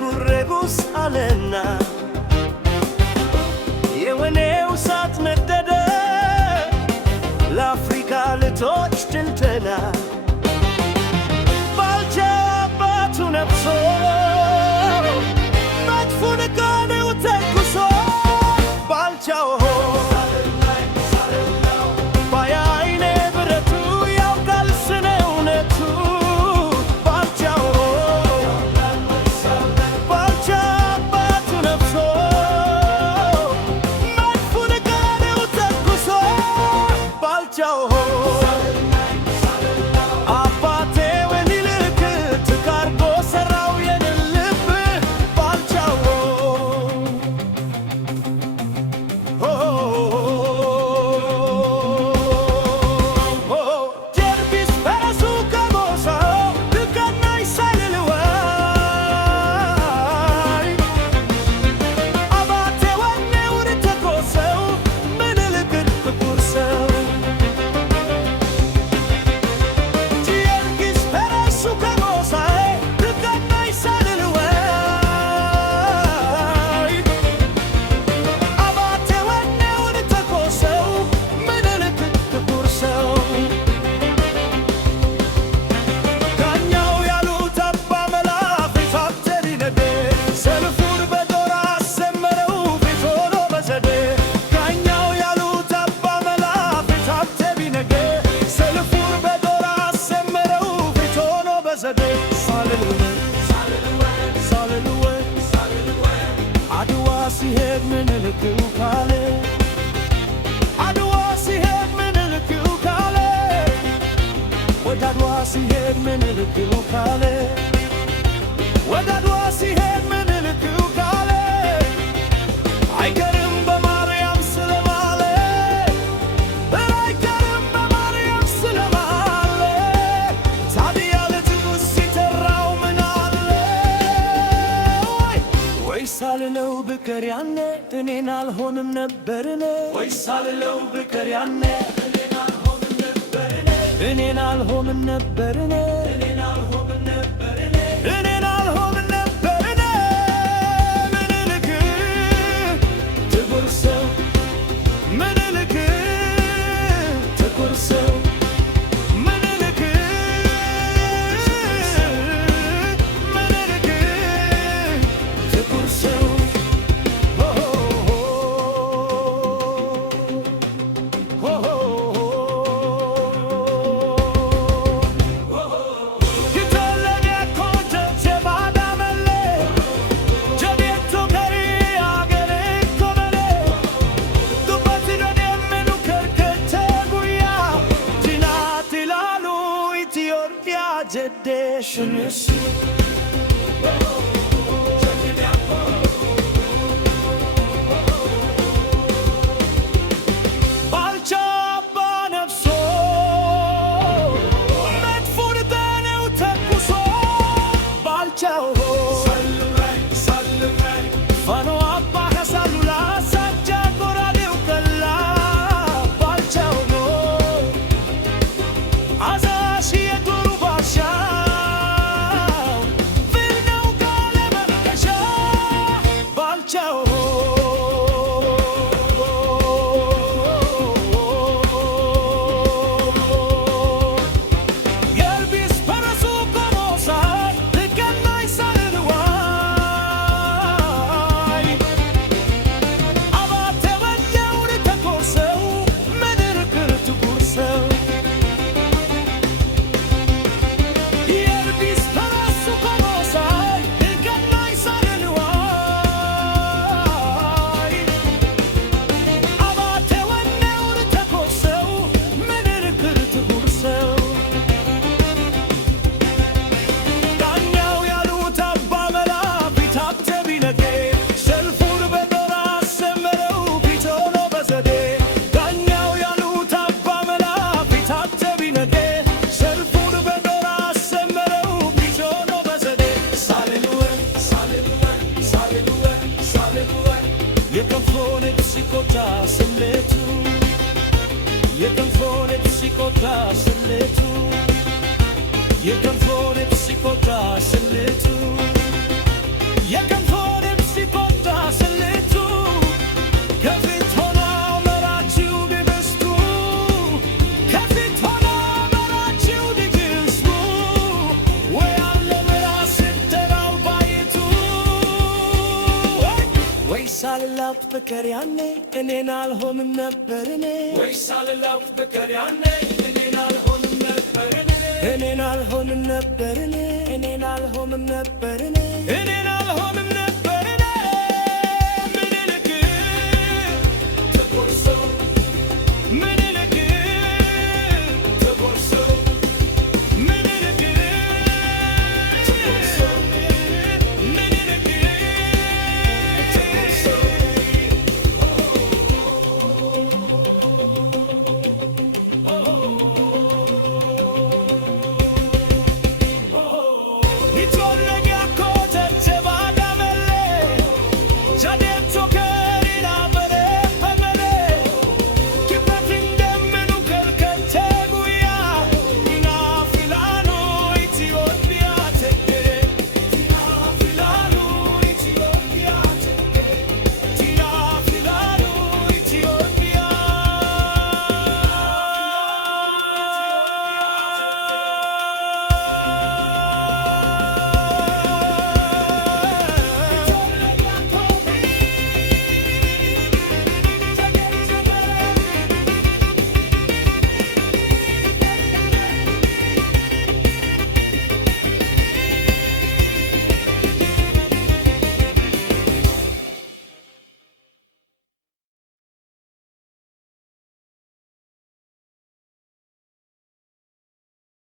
ጉሬጉስ አለና የወኔው እሳት ነደደ ለአፍሪካ ልጆች ድልተና ባልቻ አባቱ ነፍሶ መድፉን ጋኔው ተኩሶ ባልቻው ባያይኔ ብረቱ ያውቃል ስነ እውነቱ ባልቻው ባልቻ አባቱ ነፍሶ መድፉን ጋኔው ተኩሶ ባልቻው አባቴ ወኒልክ ትካርጎ ሰራው የንን ልብ ባልቻው ጀርቢስ ፈረሱ ከቦሳው ልቀናይ ሳልልወይ አባቴ ወኔውን ተኮሰው ምኒልክን ጥቁር ሰው ጊዮርጊስ ፈረሱ ከቦሳው ልቀናይ ሳልልወይ አባቴ ወኔውን ተኮሰው ምኒልክን ጥቁር ሰው ዳኛው ያሉት አባ መላ ፊት ሀብተ ቢነዴ ሰልፉን በጦር አሰመረው ፊት ሆኖ በዘዴ ዳኛው ያሉት አባ መላ ፊት ሀብተ ቢነዴ ሰልፉን በጦር አሰመረው ፊት ሆኖ በዘዴ ሳልልወይ አድዋ ሲሄድ ምኒልክ ካለ አድዋ ሲሄድ ምኒልክ ካለ ወደ አድዋ ሲሄድ ምኒልክ ካለ ወደ አድዋ ሲሄድ ምኒልክ ካለ አይቀርም በማርያም ስለማለ አይቀርም በማርያም ስለማለ ታዲያ ልጁስ ሲጠራው ምን አለ ወይ ሳልለው ብቀር ያኔ እኔን አልሆንም ነበርኔ ወይ ሳልለው ብቀር ያኔ እኔን አልሆንም ነበርኔ እኔን አልሆንም ነበርኔ እኔን አልሆንም ነበርኔ እኔን አልሆንም ነበርኔ ምኒልክ ጥቁር ሰው ምኒልክ ጥቁር ሰው ምኒልክ ምኒልክ ጥቁር ሰው ባልቻ አባ ነፍሶ መድፉን ጋኔው ተኩሶ ባልቻው ፋኖ አባ ከሳሉላ ሳጃ ጎራዴው ቀላ ባልቻው አዛሽ የዱሩ ባሻ ፊልነው ጋለ መርከሻ ባልቻው የርቢስ ፈረሱ ከቦሳይ ልቀናይ ሳልልወይ አባቴ ወኔውን ተኮሰው ምኒልክ ጥቁር ሰው የርቢስ ፈረሱ ከቦሳይ ልቀናይ ሳልልወይ አባቴ ወኔውን ተኮሰው ምኒልክ ጥቁር ሰው ዳኛው ያሉት አባ መላ ፊት ሀብተ ቢነዴ ሰልፉን በጦር አሰመረው ፊት ሆኖ በዘዴ ዳኛው ያሉት አባ መላ ፊት ሀብተ ቢነዴ ሰልፉን በጦር አሰመረው ፊት ሆኖ በዘዴ ሳልልወይ የከንፎን ሲቆጣ ስሌቱ የከንፎን ሲቆጣ ስሌቱ የከንፎን ሲቆጣ ስሌቱ ሳልላውቅ ፍቅር ያኔ እኔን አልሆንም ነበር እኔ ወይ ሳልላውቅ ፍቅር ያኔ እኔን አልሆንም ነበር እኔ እኔን አልሆንም ነበር እኔ እኔን አልሆንም ነበር እኔ